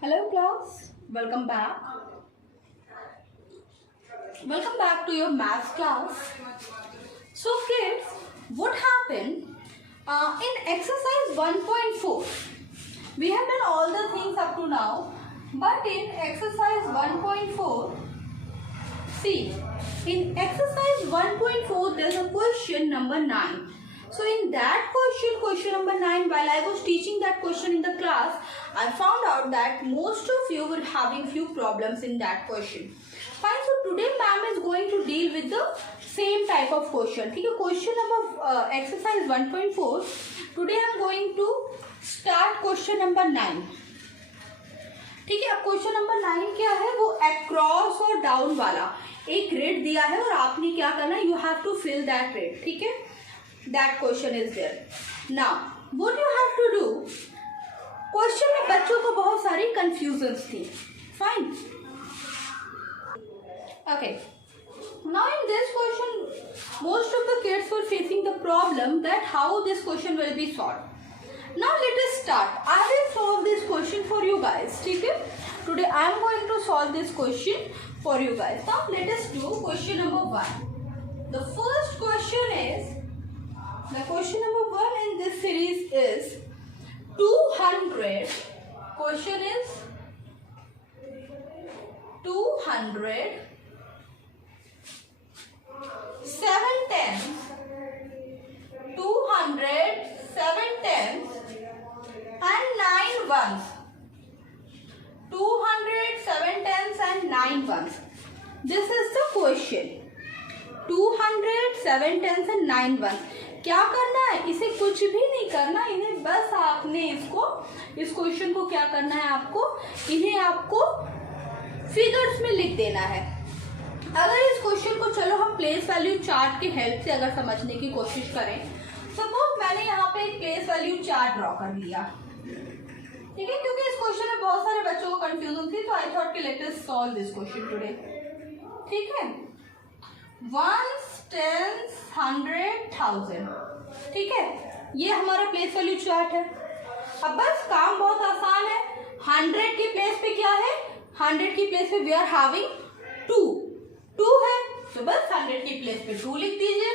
Hello class, welcome back. Welcome back to your math class. So kids, what happened in exercise 1.4? We have done all the things up to now, but in exercise 1.4, see, in exercise 1.4 there is a question number 9. So in that question number 9, while I was teaching that question in the class, I found out that most of you were having few problems in that question. Fine, so today ma'am is going to deal with the same type of question. ठीक है, question number exercise 1.4. Today I am going to start question number 9. ठीक है, अब question number 9 क्या है, वो across और down वाला एक ग्रिड दिया है और आपने क्या करना है, you have to fill that grid. ठीक है, that question is there. Now what you have to do, question में बच्चों को बहुत सारी कंफ्यूजन्स थी. Fine, okay. Now in this question, most of the kids were facing the problem that how this question will be solved. Now let us start. I will solve this question for you guys. ठीक है, today I am going to solve this question for you guys. Now let us do question number 1. The first question is, the question number 1 in this series is 200. Question is 200 7 tenths, 200 7 tenths and 9 ones. 200 7 tenths and 9 ones. This is the question. 200 7 tenths and 9 ones. क्या करना है, इसे कुछ भी नहीं करना, इन्हें बस आपने इस क्वेश्चन को क्या करना है, इन्हें आपको फिगर्स में लिख देना है. अगर इस क्वेश्चन को चलो हम प्लेस वैल्यू चार्ट की हेल्प से अगर समझने की कोशिश करें, सपोज मैंने यहाँ पे एक प्लेस वैल्यू चार्ट ड्रॉ कर लिया. ठीक है, क्योंकि इस क्वेश्चन में बहुत सारे बच्चों को कंफ्यूजन थी, तो आई थॉट कि let us solve this question today. ठीक है, 1 10 100 1000. ठीक है, ये हमारा प्लेस वैल्यू चार्ट है. अब बस काम बहुत आसान है. 100 की प्लेस पे क्या है, 100 की प्लेस पे वी आर हैविंग 2 है, तो बस 100 की प्लेस पे 2 लिख दीजिए.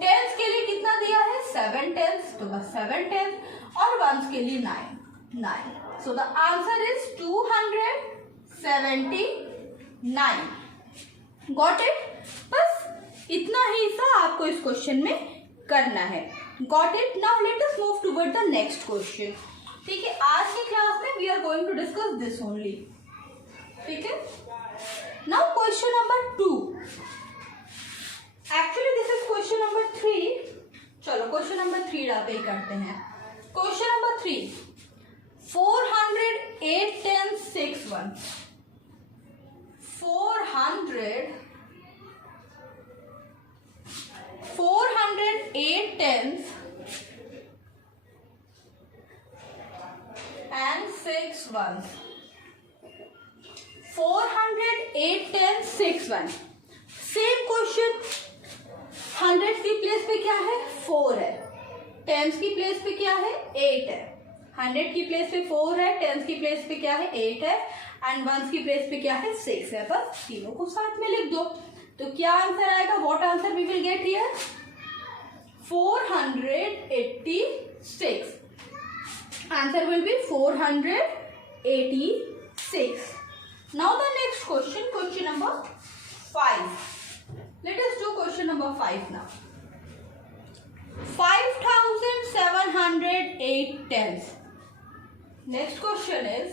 टेंस के लिए कितना दिया है, 7 टेंस, तो बस 7 टेंस, और वंस के लिए 9. So the answer is 279. Got it. बस इतना ही सा आपको इस क्वेश्चन में करना है. Got it. Now let us move toward the next question. ठीक है, आज की क्लास में we are going to discuss this only. ठीक है, now question number 2. Actually this is question number 3. चलो question number 3 पे ही करते हैं. Question number 3. 408 tenths 6 ones. 408 tenths and 6 ones. 408 tenths 6 1. Same question. 100 की प्लेस पे क्या है, 4 है. टेंस की प्लेस पे क्या है, 8 है. 100 की प्लेस पे 4 है, टेंस की प्लेस पे क्या है, 8 है, एंड वंस की प्लेस पे क्या है, 6 है. बस तीनों को साथ में लिख दो, तो क्या आंसर आएगा, what answer we will get here, 486. Answer will be 486. Now the next question, question number 5. Let us do question number 5 now. 5708 tenths. Next question is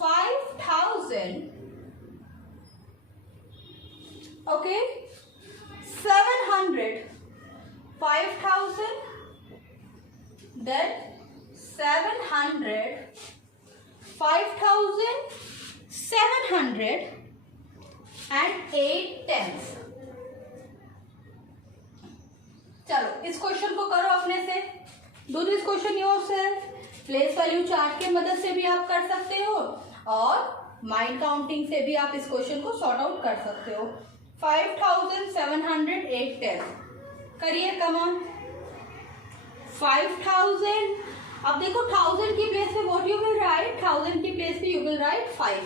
5000. Okay, 700. 5000. Then 700. 5700 and 8 tenths. चलो इस क्वेश्चन को करो अपने से. Do this question yourself. Place value chart की मदद से भी आप कर सकते हो और माइंड काउंटिंग से भी आप इस क्वेश्चन को सॉर्ट आउट कर सकते हो. 5708 tenths करिए, कम ऑन. 5000 अब देखो 1000 की प्लेस पे व्हाट यू विल राइट, 1000 की प्लेस पे यू विल राइट 5,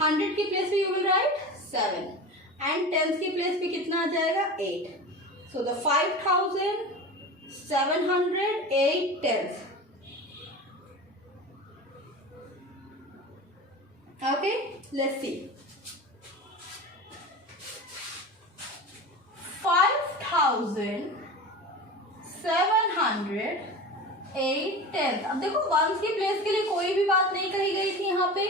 100 की प्लेस पे you will write 7 and tens की प्लेस पे कितना आ जाएगा 8. So the 5708 tens. Okay, let's see. 5708 tenth. अब देखो वंस की प्लेस के लिए कोई भी बात नहीं कही गई थी, यहाँ पे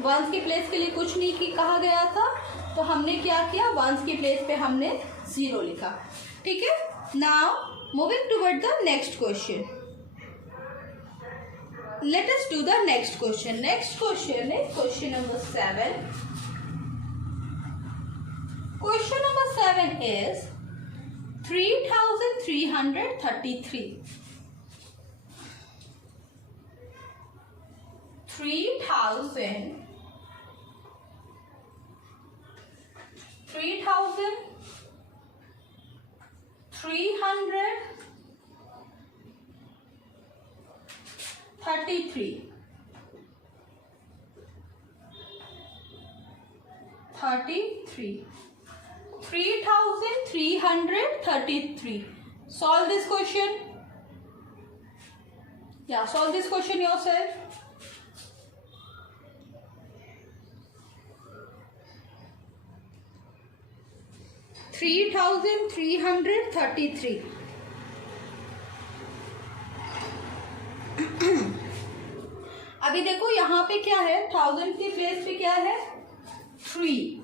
वंस की प्लेस के लिए कुछ नहीं कहा गया था, तो हमने क्या किया, वंस की प्लेस पे हमने 0 लिखा. ठीक है. Now moving toward the next question. Let us do the next question. Next question is question number 7. Question number 7 is 3333. 3333. Solve this question. Yeah, solve this question yourself. $3,333. अभी देखो यहाँ पे क्या है, 1000 की प्लेस पे क्या है 3,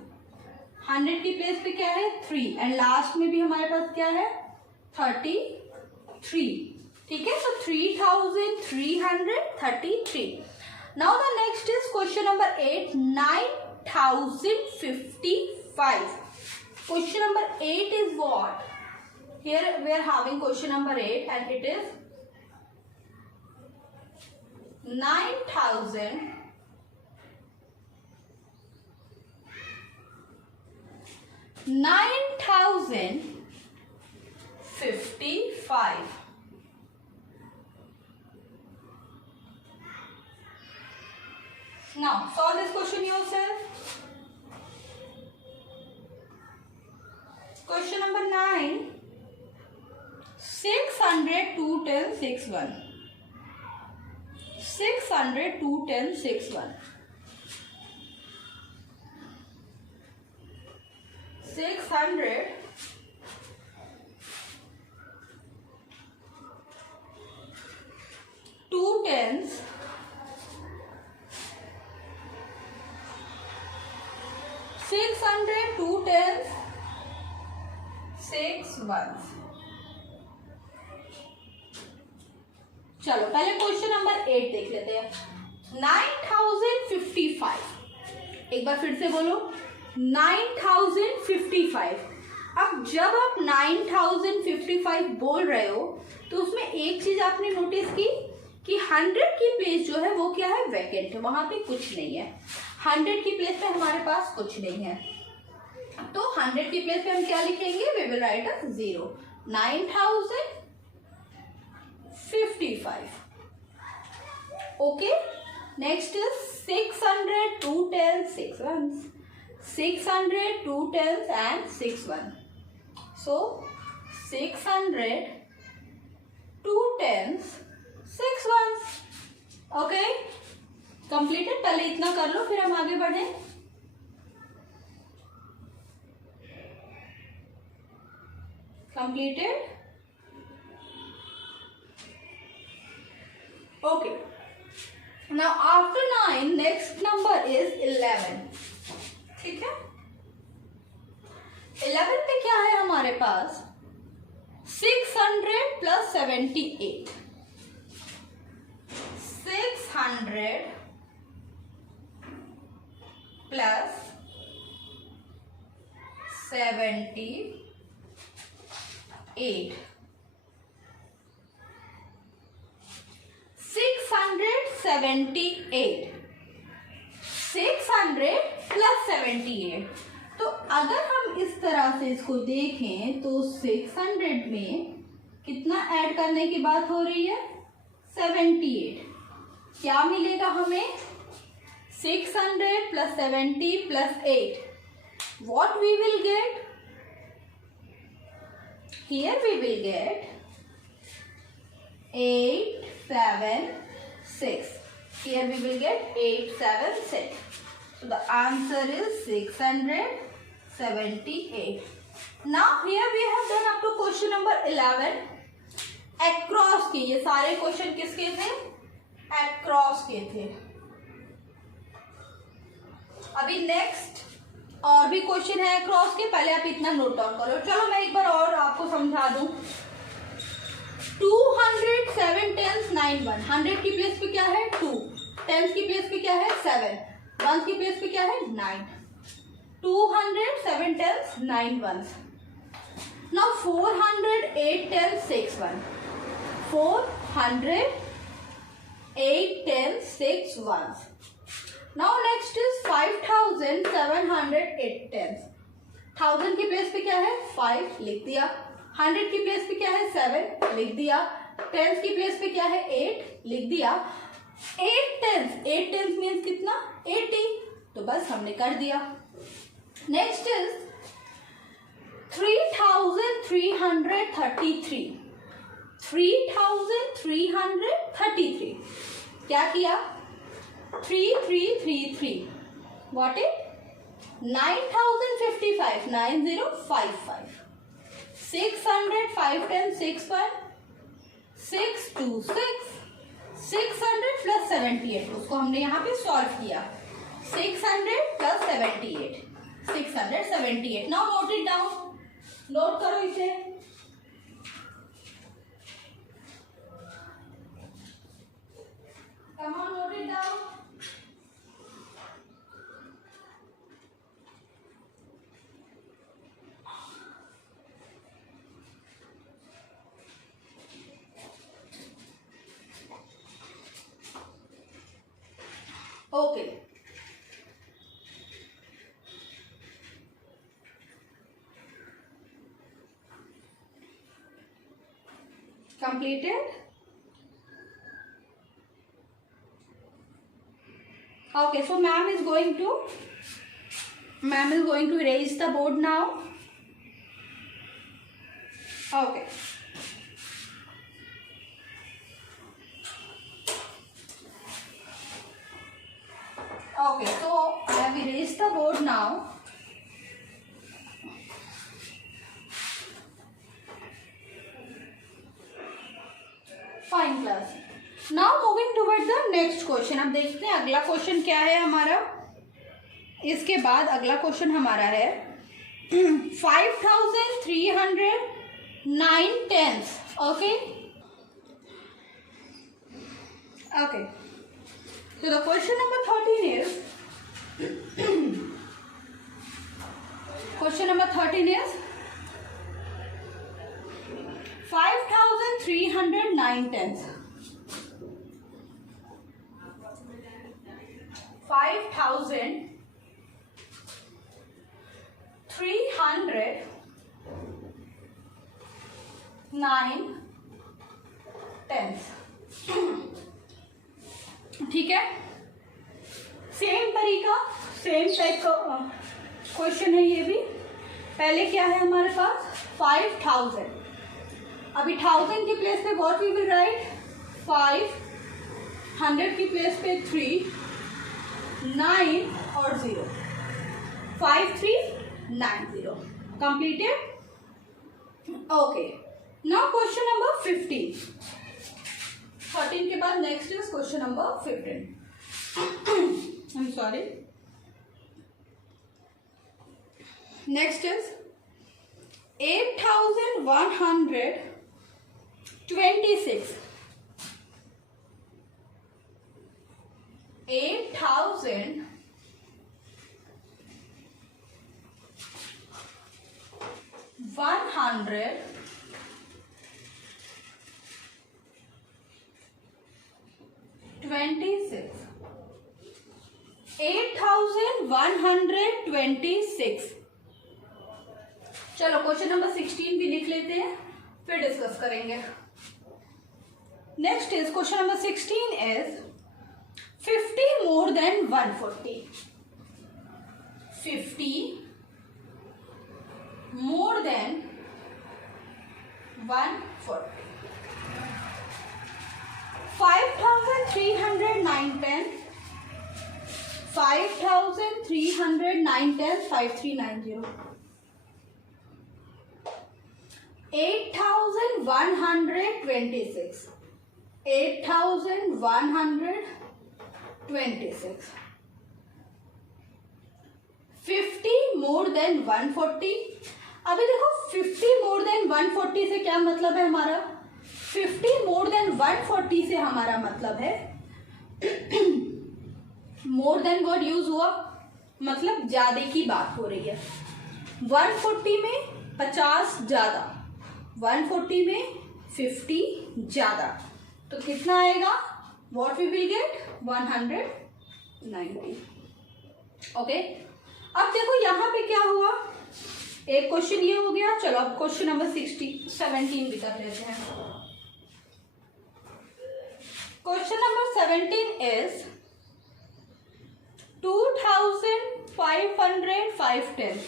100 की प्लेस पे क्या है 3 एंड लास्ट में भी हमारे पास क्या है 33. ठीक है. सो 3333. Now the next is question number 8. 9055. Question number 8 is what? Here we are having question number 8 and it is 9055. Now solve this question yourself. Question number 9. 600 2 10 61. 600 2 10 61. 600 2 tens 600 2 tens 6 ones. चलो पहले question number 8 देख लेते हैं. 9055. एक बार फिर से बोलो 9055. अब जब आप 9055 बोल रहे हो तो उसमें एक चीज आपने नोटिस की कि 100 की प्लेस जो है वो क्या है वैकेंट है, वहां पे कुछ नहीं है. 100 की प्लेस पे हमारे पास कुछ नहीं है, तो 100 की प्लेस पे हम क्या लिखेंगे, we will write a 0. 9055. Okay. Next is 600 2 10 6 ones. 600 2 tens and 6 1. So 600 2 tens 6 ones. Okay. Completed. पहले इतना कर लो फिर हम आगे बढ़े. Completed. Okay. Now after 9, next number is 11. ठीक है. 11 पे क्या है हमारे पास 600 plus 78. 600 plus 78. 678. 600 plus 78. तो अगर हम इस तरह से इसको देखें तो 600 में कितना ऐड करने की बात हो रही है 78। क्या मिलेगा हमें? 600 plus 70 plus 8. What we will get? Here we will get 876. Here we will get 876. So the answer is 678. Now here we have done up to question number 11. Across के, ये सारे क्वेश्चन किसके थे? Across के थे। अभी नेक्स्ट और भी क्वेश्चन है अक्रॉस के, पहले आप इतना नोट डाउन करो। चलो मैं एक बार और आपको समझा दूं। 207 टेंस 9 1। 100 की प्लेस पे क्या है? 2। टेंस की प्लेस पे क्या है? 7। 1 की प्लेस पे क्या है? 9। 207 tens 9 1। Now 408 tens 6 1। 408 tens 6 1। Now next is 5708 tens। 1000 की प्लेस पे क्या है? 5 लिख दिया। 100 की प्लेस पे क्या है? 7 लिख दिया। टेंस की प्लेस पे क्या है? 8 लिख दिया। 8 टेंस मीन्स कितना? 80। तो बस हमने कर दिया। Next is 3333। 3333 क्या किया? 3333 what it? 9055 9055 600 5 10 6 1 626 600 plus 78 उसको हमने यहाँ पे सॉल्व किया। 600 plus 78 678। Now note it down, note करो इसे। Come on, note it down. Okay. Completed? Okay, so ma'am is going to erase the board now. Okay. Okay, so I have erased the board now. Fine class. Now moving toward the next question. अब देखते हैं अगला question क्या है हमारा। इसके बाद अगला क्वेश्चन हमारा है 5309 tens. Okay okay, so the question number 13 is question number 13 is 5309 tens। 5309 tens। ठीक है, सेम तरीका, सेम टाइप का क्वेश्चन है ये भी। पहले क्या है हमारे पास? 5000। अभी 1000 की प्लेस पे व्हाट वी विल राइट? 5। 100 की प्लेस पे 3 9 और 0 5390। Completed. Okay, now question number 15। 13 के बाद next is question number 15। I am sorry. Next is 8126। 8126 8126। चलो क्वेश्चन नंबर 16 भी लिख लेते हैं, फिर डिस्कस करेंगे। Next is question number 16 is 50 more than 140. 50 more than 140. 5,309 10. 5,309 10. 5390. 8,126. 8,126. 50 more than 140. अभी देखो 50 more than 140 से क्या मतलब है हमारा? 50 more than 140 से हमारा मतलब है more than वर्ड यूज हुआ, मतलब ज्यादा की बात हो रही है। 140 में 50 ज्यादा, 140 में 50 ज्यादा, तो कितना आएगा? What we will get? 190. Okay, अब देखो यहाँ पे क्या हुआ, एक क्वेश्चन ये हो गया। चलो अब क्वेश्चन नंबर 17 भी कर लेते हैं। Question number 17 is 2,500 510.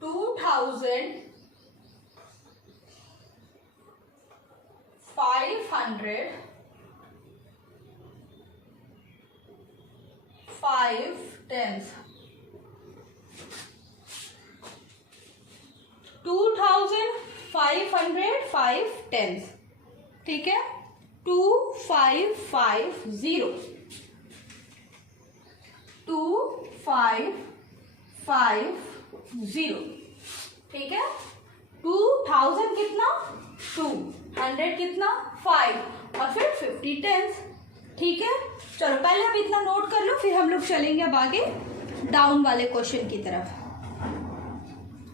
2,500 5 tens. 2,500 5 tens. ठीक है, 2550. 2550. ठीक है, 2000 कितना? 2, 100 कितना? 5 और फिर 50 टेंस. ठीक है, चलो पहले हम इतना नोट कर लो, फिर हम लोग चलेंगे अब आगे डाउन वाले क्वेश्चन की तरफ.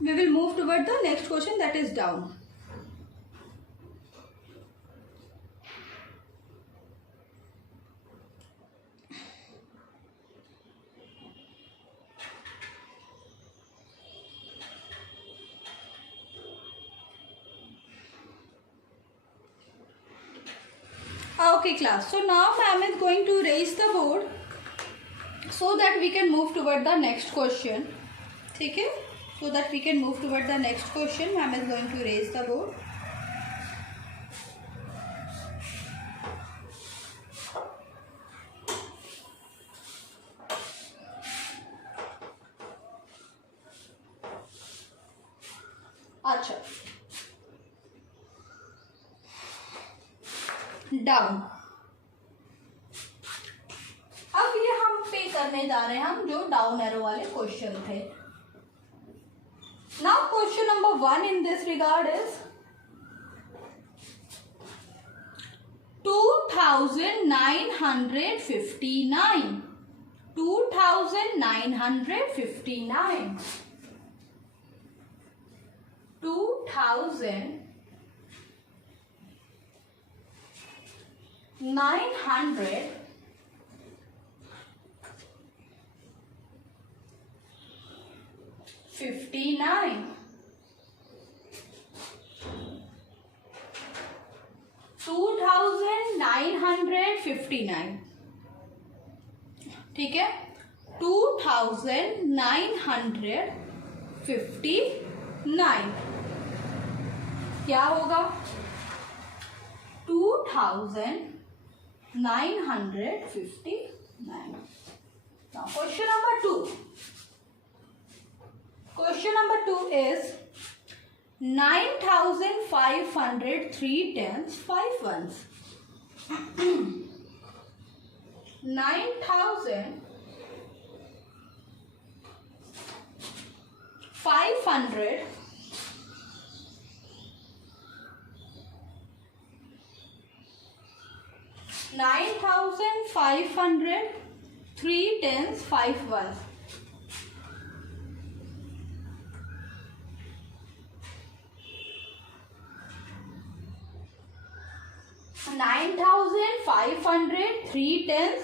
We will move toward the next question that is down. Okay class, so now ma'am is going to raise the board so that we can move toward the next question. ठीक है, so that we can move toward the next question, ma'am is going to raise the board. अच्छा, down. अब ये हम पे करने जा रहे हैं, हम जो डाउन एरो वाले क्वेश्चन थे. Now question number 1 in this regard is 2,959. 2,959. 2,959 59. 2,959. ठीक है, 2,959 क्या होगा? 2,959. Now question number 2. Question number 2 is 9,503 tens 5 ones. 9,500 9,500 3 tens 5 ones. 9,500 3 tens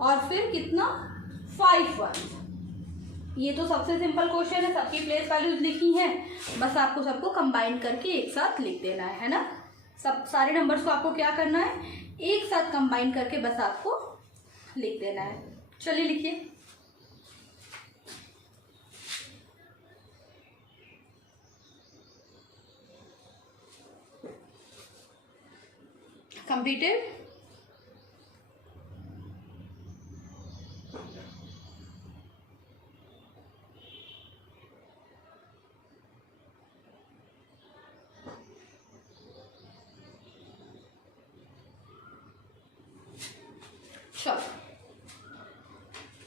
और फिर कितना? 5 ones. ये तो सबसे सिंपल क्वेश्चन है, सबकी प्लेस वैल्यूज लिखी हैं, बस आपको सबको कंबाइन करके एक साथ लिख देना है ना। सब सारे नंबर्स को आपको क्या करना है, एक साथ कंबाइन करके बस आपको लिख देना है। चलिए लिखिए। कंप्लीटेड। चलो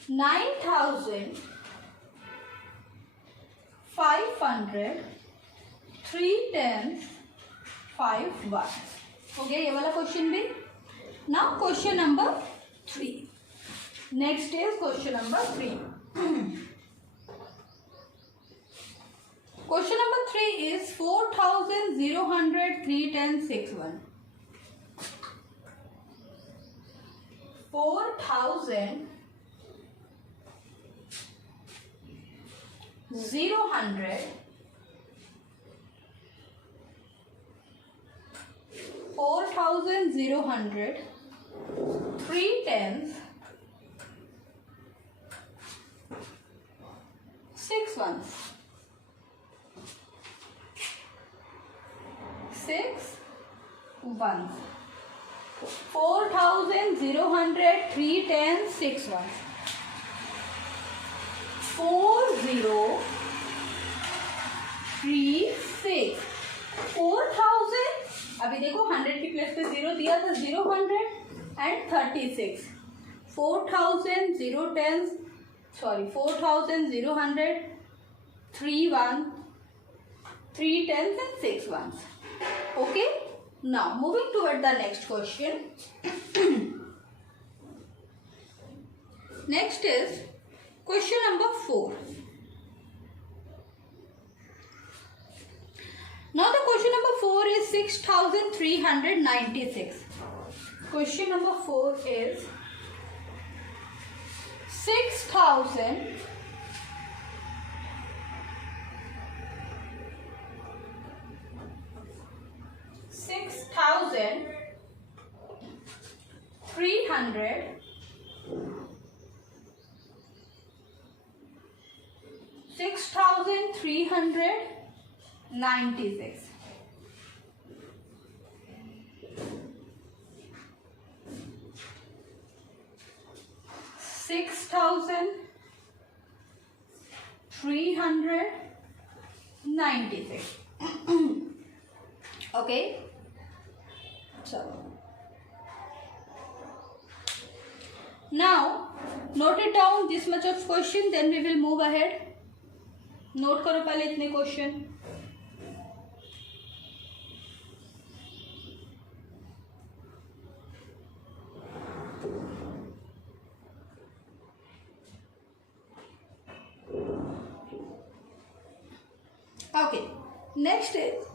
9,500 3 10 5 1 हो गया ये वाला क्वेश्चन भी। Now question number 3, next is question number 3। Question number 3 is 4,000 3 10 6 1। 4,000 4,000 3 10s 6 1s 6 1s 4,000 3 10 6 1 4 0 3 6 4,000। अभी देखो 100 की प्लेस पे 0 दिया था, 0 100 and 36। 4,000 0 10 sorry 4,000 0 100 3 1 3 10s and 6 1s। Okay, now moving toward the next question। Next is question number 4। Now the question number 4 is 6,396। Question number 4 is 6,396। 6,396। Okay, चलो now note it down this much of question, then we will move ahead। Note करो पहले इतने question. Okay, next is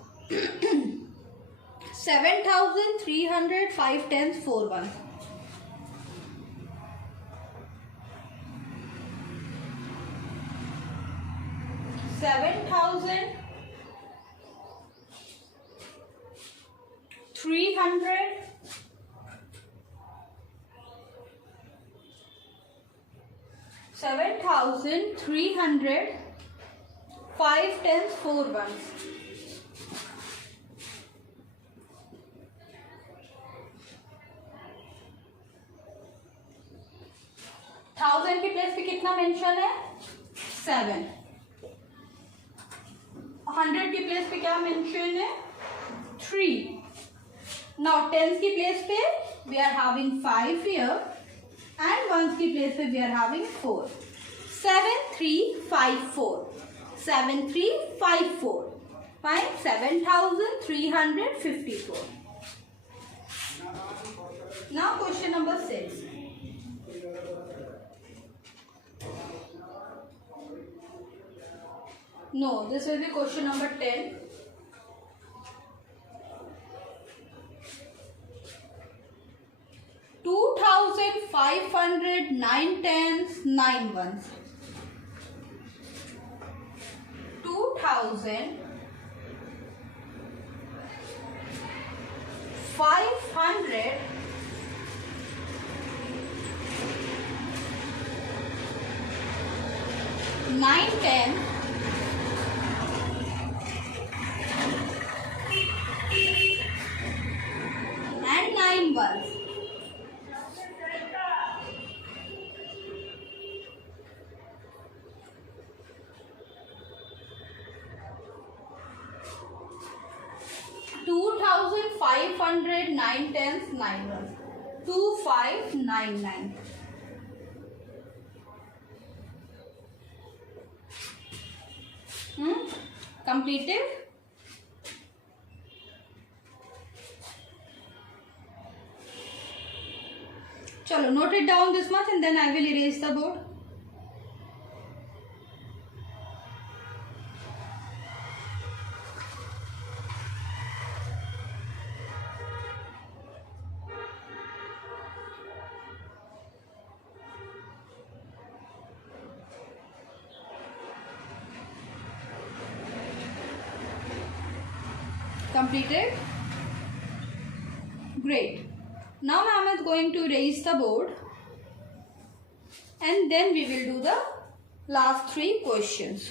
7,300 5 10s 4 1। 7,300 7,300 5 10s 4 1s। 1000 की place पे कितना mention है, 7। 100 की place पे क्या मेंशन है, 3। नाउ टेंस की प्लेस पे we are having 5 here and ones की प्लेस पे we are having 4। 7 3 5 4 7 3 5 4 5 7,354। Now question number 6। No, this will be question number 10। 2,500 9 10s 9 1s। 3,500 9 10 and 9 ones. Two thousand 500 9 tens 9 ones. 2599. Completed. Chalo, note it down this much and then I will erase the board. Completed. Great. Now ma'am is going to erase the board and then we will do the last 3 questions.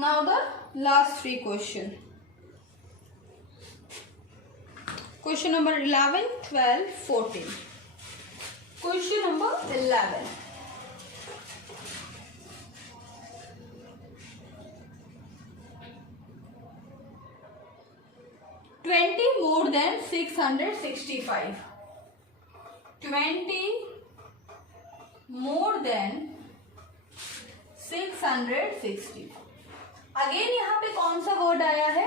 Now the last 3 questions. Question number 11, 12, 14. Question number 11. more than 665. 20 more than 660. Again यहाँ पे कौन सा word आया है?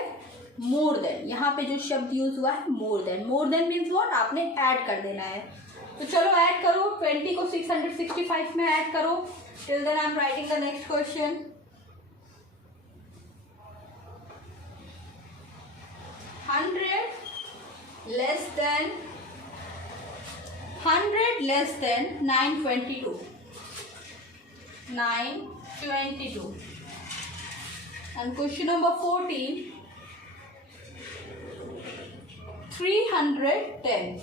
More than. यहाँ पे जो शब्द यूज हुआ है more than. More than means what? आपने ऐड कर देना है. तो चलो ऐड करो. 20 को 665 में ऐड करो. Till then I am writing the next question. 100 less than 922. 922. And question number 14. 310.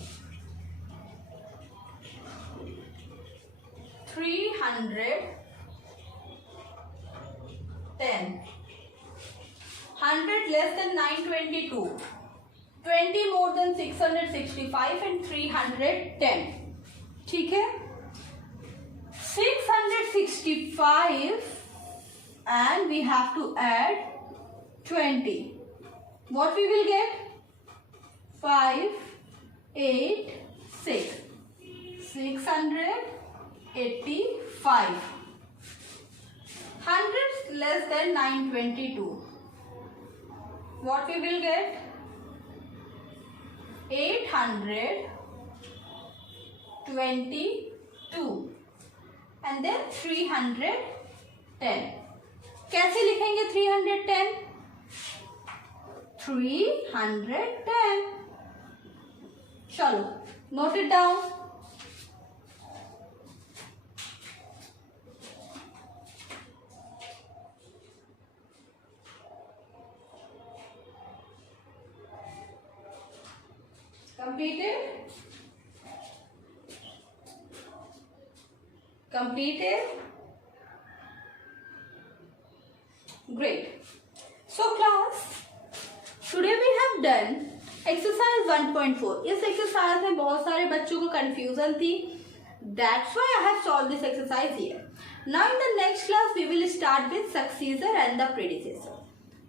310. 100 less than 922. 20 more than 665 and 310. ठीक है. 665 and we have to add 20. What we will get? 586. 685. 100 less than 922. What we will get? 822 and then 310. कैसे लिखेंगे 310? 310. चलो note it down. Completed? Completed? Great. So class, today we have done exercise 1.4. इस exercise में बहुत सारे बच्चों को confusion थी. That's why I have solved this exercise here. Now in the next class we will start with successor and the predecessor.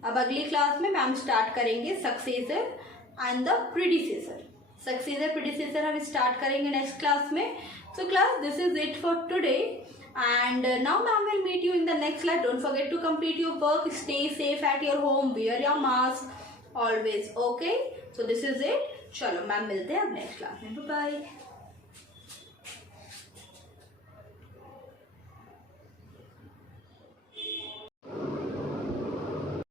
अब अगली class में मैम स्टार्ट करेंगे successor and the predecessor. Successor predecessor हम start करेंगे next class में. So class, this is it for today. And now ma'am will meet you in the next class. Don't forget to complete your work. Stay safe at your home. Wear your mask always. Okay. So this is it. चलो ma'am मिलते हैं अब next class में, bye bye.